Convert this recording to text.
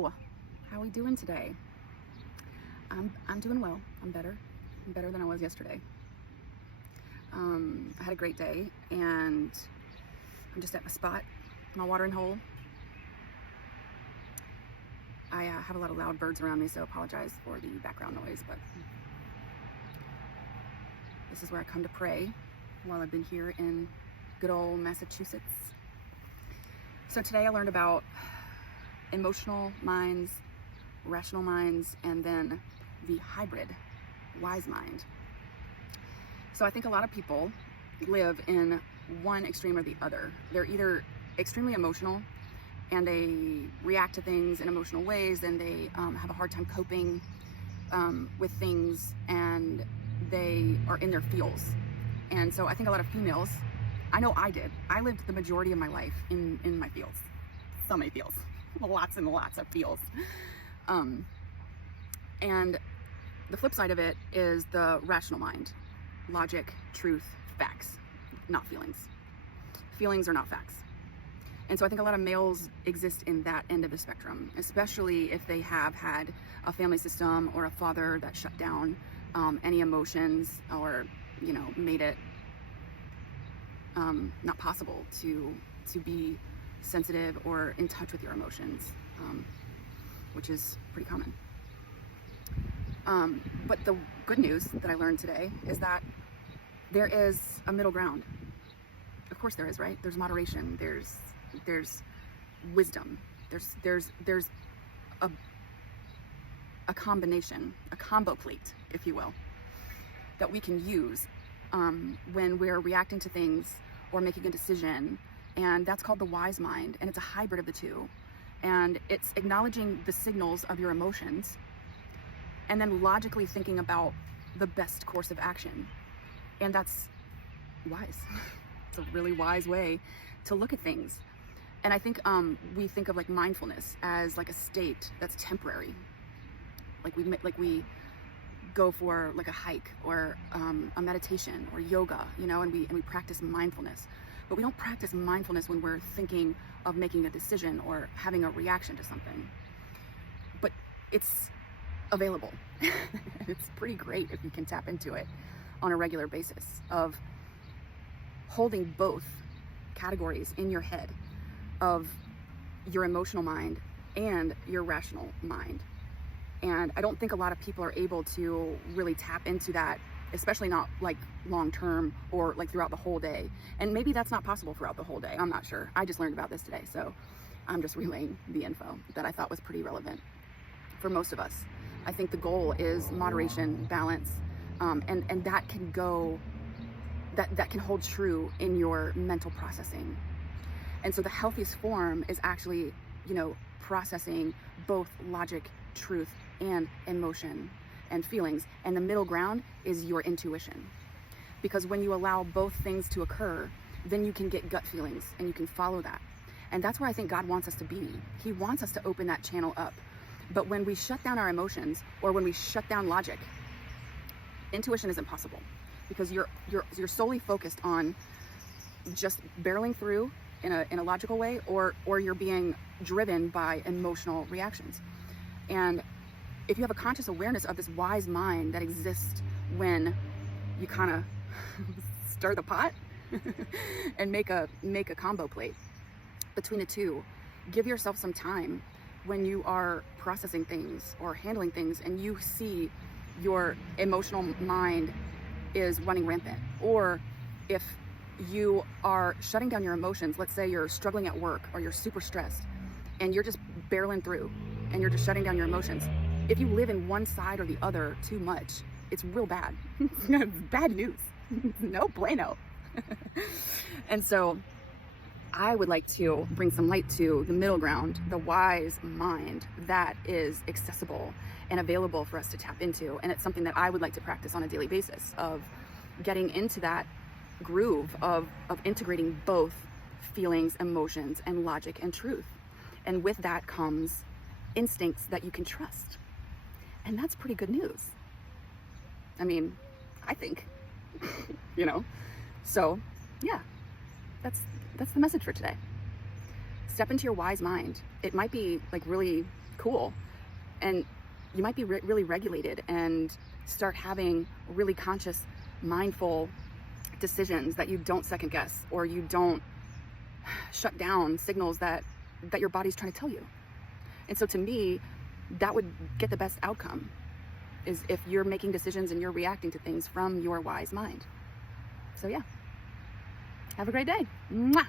Hello, how we doing today? I'm doing well. I'm better. I'm better than I was yesterday. I had a great day, and I'm just at my spot, my watering hole. I have a lot of loud birds around me, so apologize for the background noise, but this is where I come to pray while I've been here in good old Massachusetts. So today I learned about emotional minds, rational minds, and then the hybrid wise mind. So I think a lot of people live in one extreme or the other. They're either extremely emotional and they react to things in emotional ways, and they have a hard time coping with things, and they are in their feels. And so I think a lot of females, I know I did, I lived the majority of my life in my feels. So many feels, lots and lots of feels. And the flip side of it is the rational mind. Logic, truth, facts, not feelings. Feelings are not facts. And so I think a lot of males exist in that end of the spectrum, especially if they have had a family system or a father that shut down any emotions, or, you know, made it not possible to be sensitive or in touch with your emotions, which is pretty common. But the good news that I learned today is that there is a middle ground. Of course there is, right? There's moderation, there's wisdom, there's a combination, a combo plate, if you will, that we can use when we're reacting to things or making a decision. And that's called the wise mind, and it's a hybrid of the two. And it's acknowledging the signals of your emotions and then logically thinking about the best course of action. And that's wise. It's a really wise way to look at things. And I think we think of like mindfulness as like a state that's temporary. Like we go for like a hike or a meditation or yoga, you know, and we practice mindfulness. But we don't practice mindfulness when we're thinking of making a decision or having a reaction to something. But it's available. It's pretty great if you can tap into it on a regular basis, of holding both categories in your head of your emotional mind and your rational mind. And I don't think a lot of people are able to really tap into that, especially not like long term or like throughout the whole day. And maybe that's not possible throughout the whole day. I'm not sure. I just learned about this today, so I'm just relaying the info that I thought was pretty relevant for most of us. I think the goal is moderation, balance, and that can go, that can hold true in your mental processing. And so the healthiest form is actually, you know, processing both logic, truth, and emotion and feelings. And the middle ground is your intuition. Because when you allow both things to occur, then you can get gut feelings and you can follow that. And that's where I think God wants us to be. He wants us to open that channel up. But when we shut down our emotions, or when we shut down logic, intuition isn't possible, because you're solely focused on just barreling through in a logical way, or you're being driven by emotional reactions. And if you have a conscious awareness of this wise mind that exists when you kind of stir the pot and make a combo plate between the two, give yourself some time when you are processing things or handling things and you see your emotional mind is running rampant, or if you are shutting down your emotions, let's say you're struggling at work or you're super stressed and you're just barreling through and you're just shutting down your emotions. If you live in one side or the other too much, it's real bad. It's bad news. No bueno. And so I would like to bring some light to the middle ground, the wise mind that is accessible and available for us to tap into. And it's something that I would like to practice on a daily basis, of getting into that groove of integrating both feelings, emotions, and logic and truth. And with that comes instincts that you can trust. And that's pretty good news. I mean, I think, you know, so yeah, that's the message for today. Step into your wise mind. It might be like really cool. And you might be really regulated and start having really conscious, mindful decisions that you don't second guess, or you don't shut down signals that your body's trying to tell you. And so to me, that would get the best outcome, is if you're making decisions and you're reacting to things from your wise mind. So yeah, have a great day. Mwah!